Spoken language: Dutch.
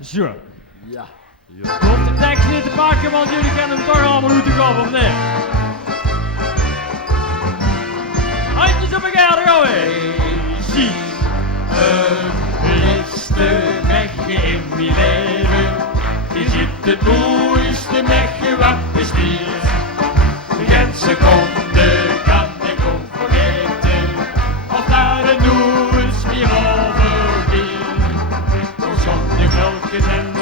Zo. Ja. Ik hoef de tekst niet te pakken, want jullie kennen hem toch allemaal hoe te gaan, of niet? Handjes op elkaar, daar gaan we! Precies. Een liefste mechje in mijn leven. Je ziet het mooiste mechje wat bestiert. Geen seconde kan ik ook vergeten. Of daar een nooit meer overgeeft. Door zonnig welke en